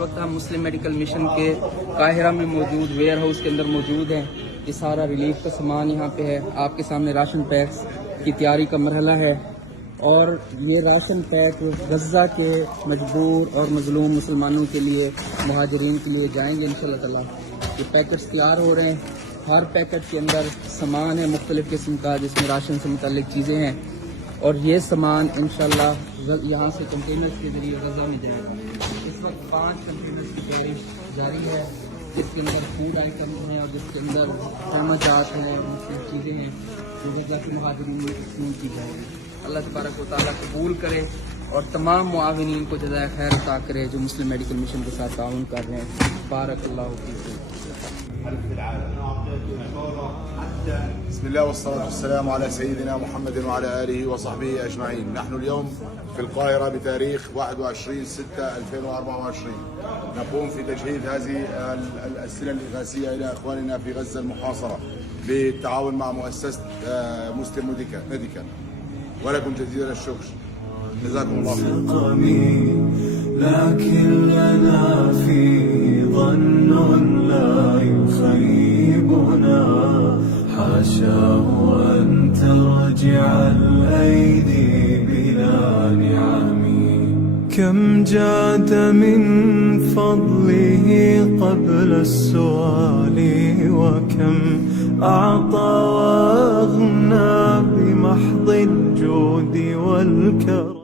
वक्त हम मुस्लिम medical mission के काहिरा में मौजूद वेयर हाउस के अंदर मौजूद हैं। ये सारा रिलीफ का सामान यहाँ पे है। आपके सामने राशन पैक्स की तैयारी का मरहला है और ये राशन पैक गज़ा के मजबूर और मजलूम मुसलमानों के लिए, मुहाजिरीन के लिए जाएंगे इंशाअल्लाह ताला। ये पैकेट्स तैयार हो रहे हैं। हर पैकेट के अंदर सामान है मुख्तलिफ़ किस्म का, जिसमें राशन से मुतल्लिक चीज़ें हैं और ये सामान इंशाअल्लाह यहाँ से कंटेनर्स के ज़रिए गज़ा में जाएगा। इस वक्त 5 कंटेनर्स की तैयारी जारी है, जिसके अंदर फूड आइटम हैं और जिसके अंदर खरमाजात हैं और मुख्तलिफ़ चीज़ें हैं जो गज़ा के मुहाजिरीन में तकसीम की जाएगी। अल्लाह तबारक व तआला कबूल करे और तमाम मुआविनीन को जज़ाए खैर अता करे जो मुस्लिम मेडिकल मिशन के साथ ताउन कर रहे हैं। बारकल्लाहु फीकुम। بسم الله والصلاة والسلام على سيدنا محمد وعلى آله وصحبه أجمعين. نحن اليوم في القاهرة بتاريخ 21/6/2024 نقوم في تجهيز هذه السلة الإغاثية إلى إخواننا في غزة المحاصرة بالتعاون مع مؤسسة مسلم ميديكال. ولكم جزيل الشكر، جزاكم الله خير. لكن لنا في ظن لا يخيبنا، حاشاه أن ترجع الأيدي بلا نعم. كم جاد من فضله قبل السؤال، وكم أعطى وأغنى بمحض الجود والكرم.